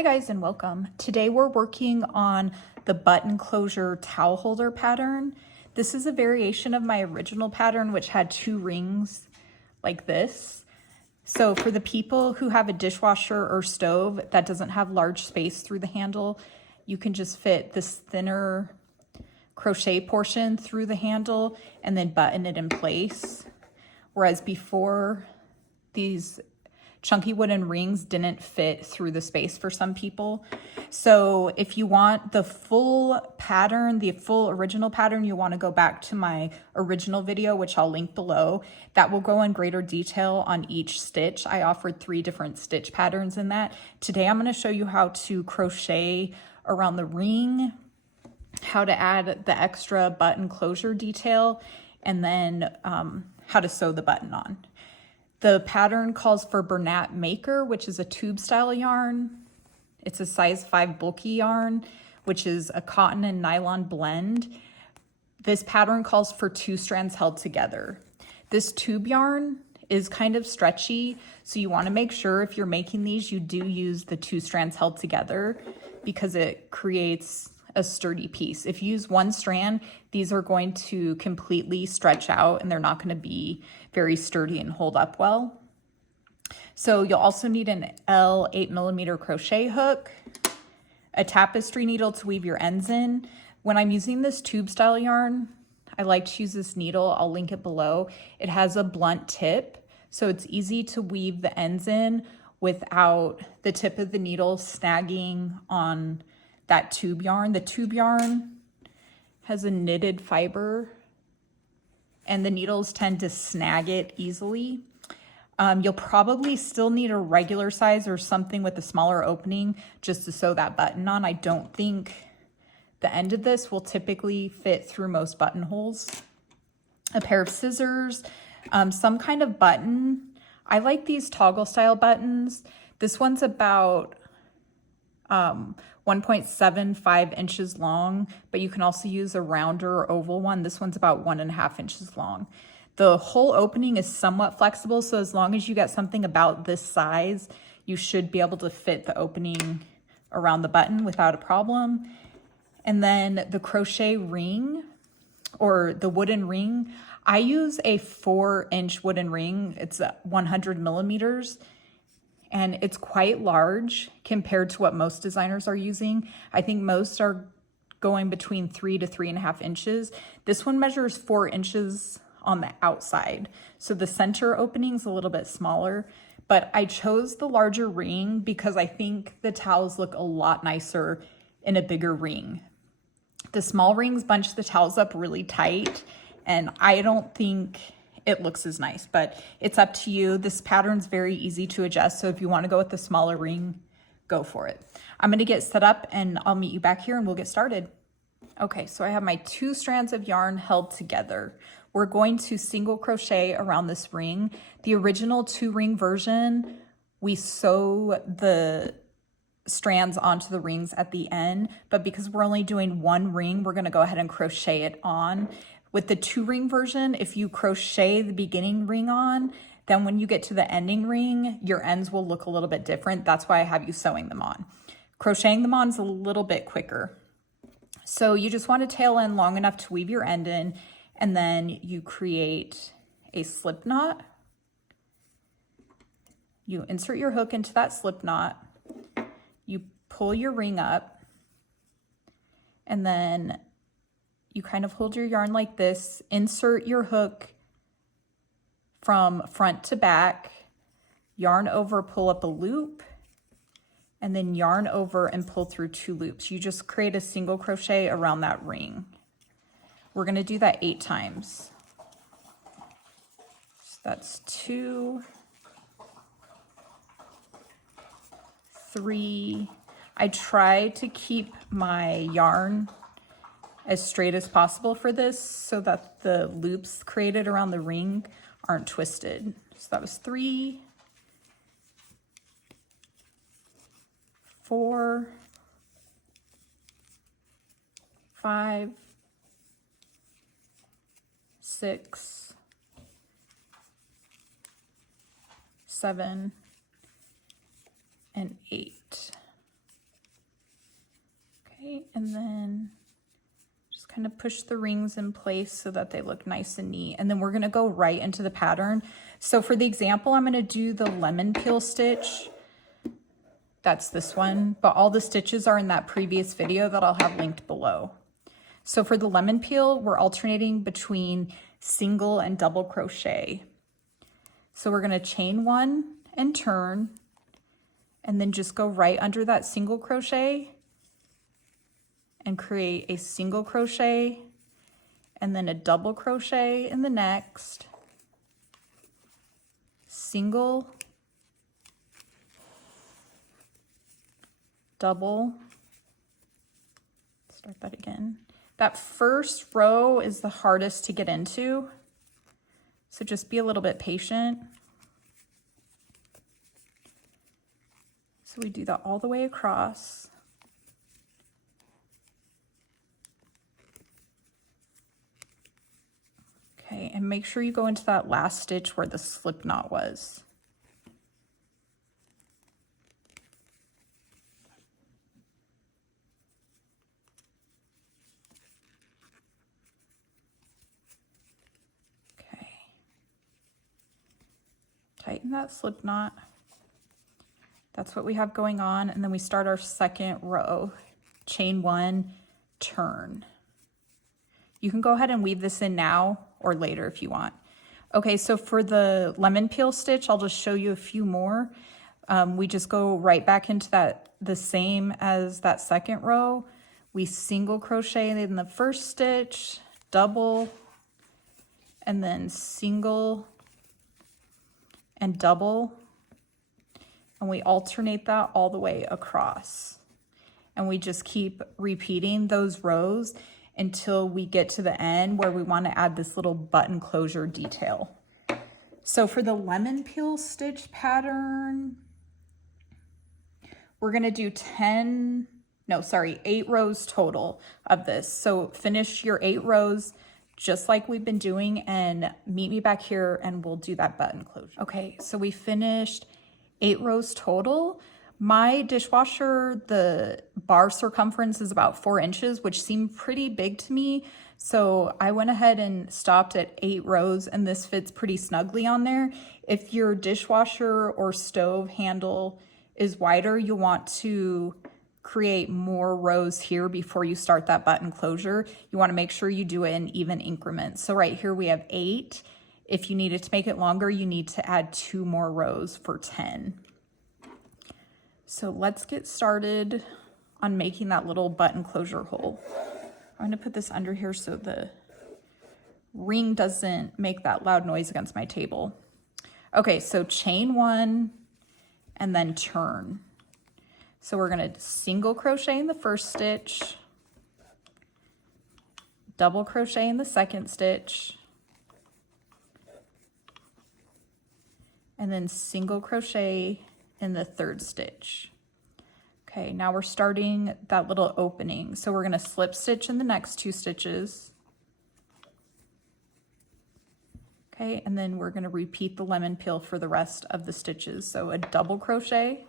Hi guys and welcome. Today we're working on the button closure towel holder pattern. This is a variation of my original pattern which had 2 rings like this. So for the people who have a dishwasher or stove that doesn't have large space through the handle, you can just fit this thinner crochet portion through the handle and then button it in place. Whereas before, these chunky wooden rings didn't fit through the space for some people. So if you want the full pattern, the full original pattern, you want to go back to my original video, which I'll link below. That will go in greater detail on each stitch. I offered 3 different stitch patterns in that. Today I'm going to show you how to crochet around the ring, how to add the extra button closure detail, and then how to sew the button on. The pattern calls for Bernat Maker, which is a tube style yarn. It's a size 5 bulky yarn, which is a cotton and nylon blend. This pattern calls for 2 strands held together. This tube yarn is kind of stretchy, so you want to make sure if you're making these, you do use the 2 strands held together because it creates a sturdy piece. If you use 1 strand, these are going to completely stretch out and they're not going to be very sturdy and hold up well. So you'll also need an L 8mm crochet hook, a tapestry needle to weave your ends in. When I'm using this tube style yarn, I like to use this needle. I'll link it below. It has a blunt tip, so it's easy to weave the ends in without the tip of the needle snagging on that tube yarn. The tube yarn has a knitted fiber and the needles tend to snag it easily. You'll probably still need a regular size or something with a smaller opening just to sew that button on. I don't think the end of this will typically fit through most buttonholes. A pair of scissors, some kind of button. I like these toggle style buttons. This one's about 1.75 inches long, but you can also use a rounder or oval one. This one's about 1.5 inches long. The whole opening is somewhat flexible, so as long as you get something about this size, you should be able to fit the opening around the button without a problem. And then the crochet ring or the wooden ring, I use a 4-inch wooden ring. It's 100 millimeters. And it's quite large compared to what most designers are using. I think most are going between 3 to 3.5 inches. This one measures 4 inches on the outside. So the center opening is a little bit smaller, but I chose the larger ring because I think the towels look a lot nicer in a bigger ring. The small rings bunch the towels up really tight, and I don't think it looks as nice, but it's up to you. This pattern's very easy to adjust, so if you want to go with the smaller ring, go for it. I'm going to get set up and I'll meet you back here and we'll get started. Okay, so I have my 2 strands of yarn held together. We're going to single crochet around this ring. The original 2-ring version, we sew the strands onto the rings at the end, but because we're only doing 1 ring, we're going to go ahead and crochet it on. With the 2-ring version, if you crochet the beginning ring on, then when you get to the ending ring, your ends will look a little bit different. That's why I have you sewing them on. Crocheting them on is a little bit quicker. So you just want to tail in long enough to weave your end in, and then you create a slip knot. You insert your hook into that slip knot. You pull your ring up, and then you kind of hold your yarn like this, insert your hook from front to back, yarn over, pull up a loop, and then yarn over and pull through 2 loops. You just create a single crochet around that ring. We're going to do that 8 times. So that's 2, 3. I try to keep my yarn as straight as possible for this so that the loops created around the ring aren't twisted. So that was 3, 4, 5, 6, 7, and 8. kind of push the rings in place so that they look nice and neat. And then we're gonna go right into the pattern. So for the example, I'm gonna do the lemon peel stitch. That's this one, but all the stitches are in that previous video that I'll have linked below. So for the lemon peel, we're alternating between single and double crochet. So we're gonna chain one and turn, and then just go right under that single crochet and create a single crochet and then a double crochet in the next, single, double, start that again. That first row is the hardest to get into, so just be a little bit patient. So we do that all the way across. Okay, and make sure you go into that last stitch where the slip knot was. Okay. Tighten that slip knot. That's what we have going on, and then we start our second row. Chain one, turn. You can go ahead and weave this in now or later if you want. Okay, so for the lemon peel stitch, I'll just show you a few more. We just go right back into that, the same as that second row. We single crochet in the first stitch, double, and then single and double. And we alternate that all the way across. And we just keep repeating those rows until we get to the end where we want to add this little button closure detail. So for the lemon peel stitch pattern, we're going to do 8 rows total of this. So finish your 8 rows just like we've been doing and meet me back here and we'll do that button closure. Okay, so we finished 8 rows total. My dishwasher, the bar circumference is about 4 inches, which seemed pretty big to me. So I went ahead and stopped at 8 rows and this fits pretty snugly on there. If your dishwasher or stove handle is wider, you'll want to create more rows here before you start that button closure. You want to make sure you do it in even increments. So right here we have 8. If you needed to make it longer, you need to add 2 more rows for 10. So let's get started on making that little button closure hole. I'm going to put this under here so the ring doesn't make that loud noise against my table. Okay, so chain 1 and then turn. So we're going to single crochet in the first stitch, double crochet in the second stitch, and then single crochet in the third stitch. Okay, now we're starting that little opening. So we're going to slip stitch in the next 2 stitches. Okay, and then we're going to repeat the lemon peel for the rest of the stitches. So a double crochet,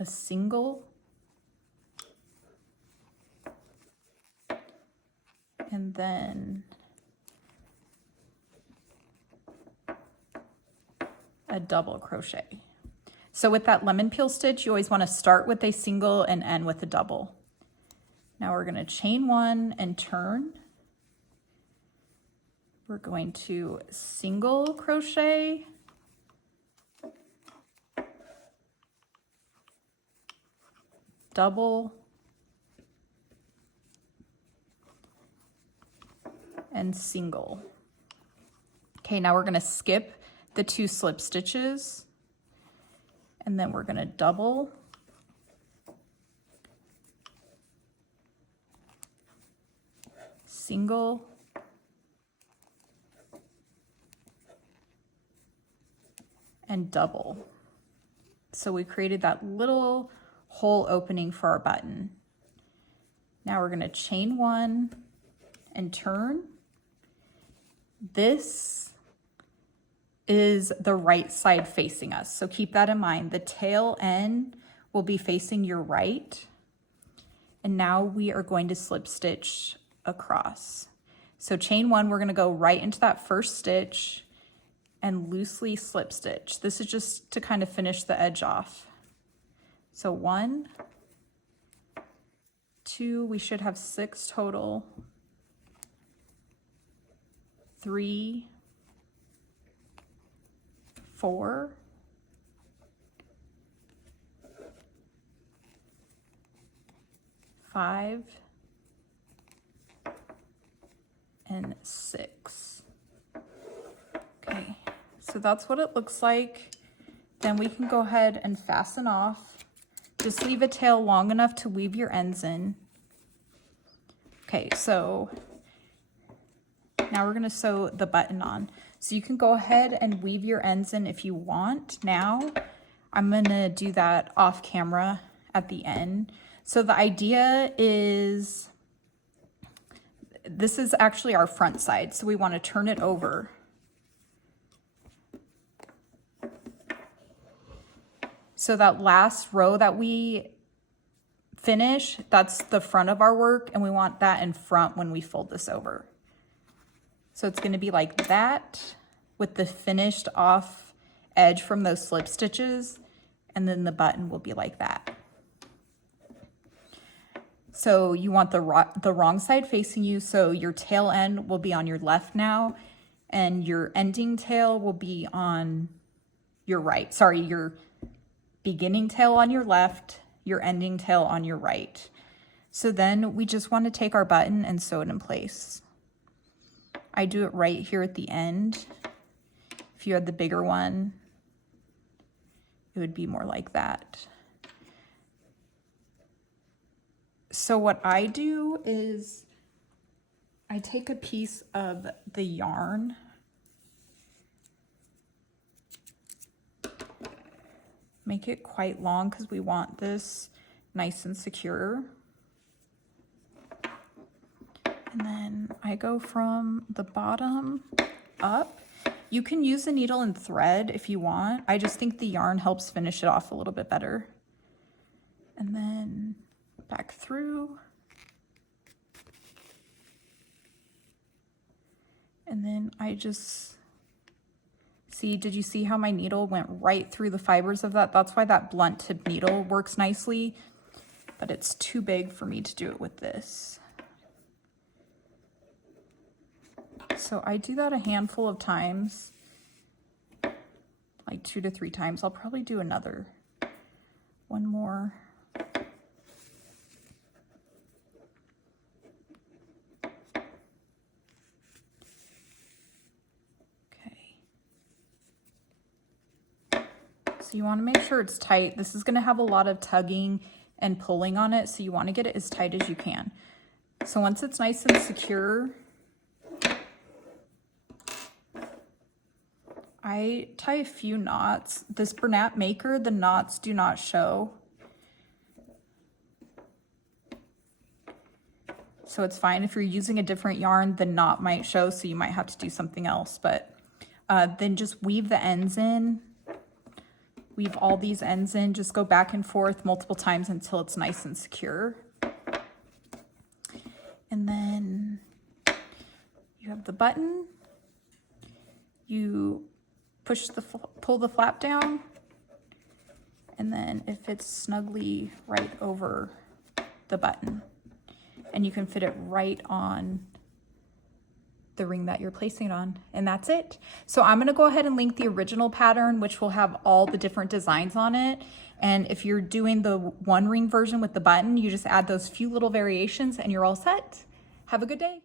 a single, and then a double crochet. So with that lemon peel stitch, you always want to start with a single and end with a double. Now we're going to chain 1 and turn. We're going to single crochet, double, and single. Okay, now we're going to skip the 2 slip stitches, and then we're going to double, single, and double. So we created that little hole opening for our button. Now we're going to chain 1 and turn. This is the right side facing us. So keep that in mind. The tail end will be facing your right. And now we are going to slip stitch across. So chain 1, we're going to go right into that first stitch and loosely slip stitch. This is just to kind of finish the edge off. So 1, 2, we should have 6 total. 3, 4, 5, and 6. Okay, so that's what it looks like. Then we can go ahead and fasten off. Just leave a tail long enough to weave your ends in. Okay, so now we're gonna sew the button on. So you can go ahead and weave your ends in if you want now. I'm gonna do that off camera at the end. So the idea is, this is actually our front side, so we wanna turn it over. So that last row that we finish, that's the front of our work, and we want that in front when we fold this over. So it's going to be like that with the finished off edge from those slip stitches, and then the button will be like that. So you want the wrong side facing you, so your tail end will be on your left now, and your ending tail will be on your right. Sorry, your beginning tail on your left, your ending tail on your right. So then we just want to take our button and sew it in place. I do it right here at the end. If you had the bigger one, it would be more like that. So what I do is I take a piece of the yarn, make it quite long because we want this nice and secure. And then I go from the bottom up. You can use a needle and thread if you want. I just think the yarn helps finish it off a little bit better. And then back through. And then I just see, did you see how my needle went right through the fibers of that? That's why that blunt tip needle works nicely, but it's too big for me to do it with this. So I do that a handful of times, like 2 to 3 times. I'll probably do another one more. So you want to make sure it's tight. This is going to have a lot of tugging and pulling on it, so you want to get it as tight as you can. So once it's nice and secure, I tie a few knots. This Bernat Maker, the knots do not show. So it's fine. If you're using a different yarn, the knot might show, so you might have to do something else. But then just weave the ends in. Weave all these ends in, just go back and forth multiple times until it's nice and secure. And then you have the button. You pull the flap down, and then it fits snugly right over the button. And you can fit it right on the ring that you're placing it on, and that's it. So I'm going to go ahead and link the original pattern, which will have all the different designs on it. And if you're doing the one ring version with the button, you just add those few little variations and you're all set. Have a good day.